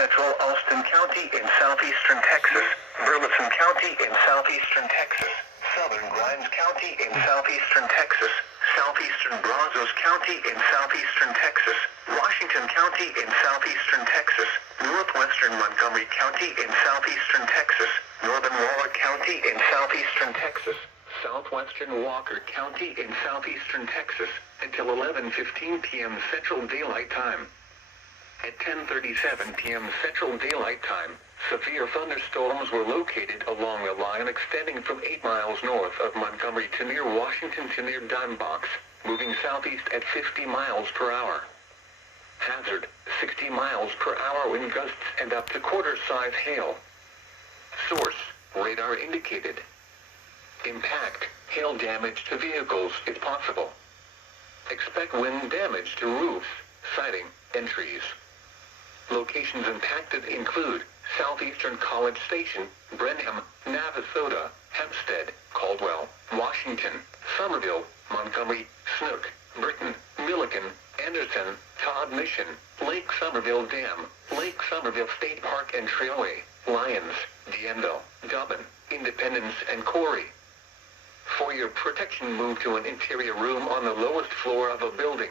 Central Alston County in southeastern Texas, Burleson County in southeastern Texas, southern Grimes County in southeastern Texas, southeastern Brazos County in southeastern Texas, Washington County in southeastern Texas, northwestern Montgomery County in southeastern Texas, northern Waller County in southeastern Texas, southwestern Walker County in southeastern Texas, until 11:15 p.m. Central Daylight Time. At 10:37 p.m. Central Daylight Time, severe thunderstorms were located along a line extending from 8 miles north of Montgomery to near Washington to near Dime Box, moving southeast at 50 miles per hour. Hazard, 60 miles per hour wind gusts and up to quarter-size hail. Source, radar indicated. Impact, hail damage to vehicles is possible. Expect wind damage to roofs, siding, and trees. Locations impacted include Southeastern College Station, Brenham, Navasota, Hempstead, Caldwell, Washington, Somerville, Montgomery, Snook, Britton, Milliken, Anderson, Todd Mission, Lake Somerville Dam, Lake Somerville State Park and Trailway, Lyons, Dienville, Dublin, Independence and Corey. For your protection, move to an interior room on the lowest floor of a building.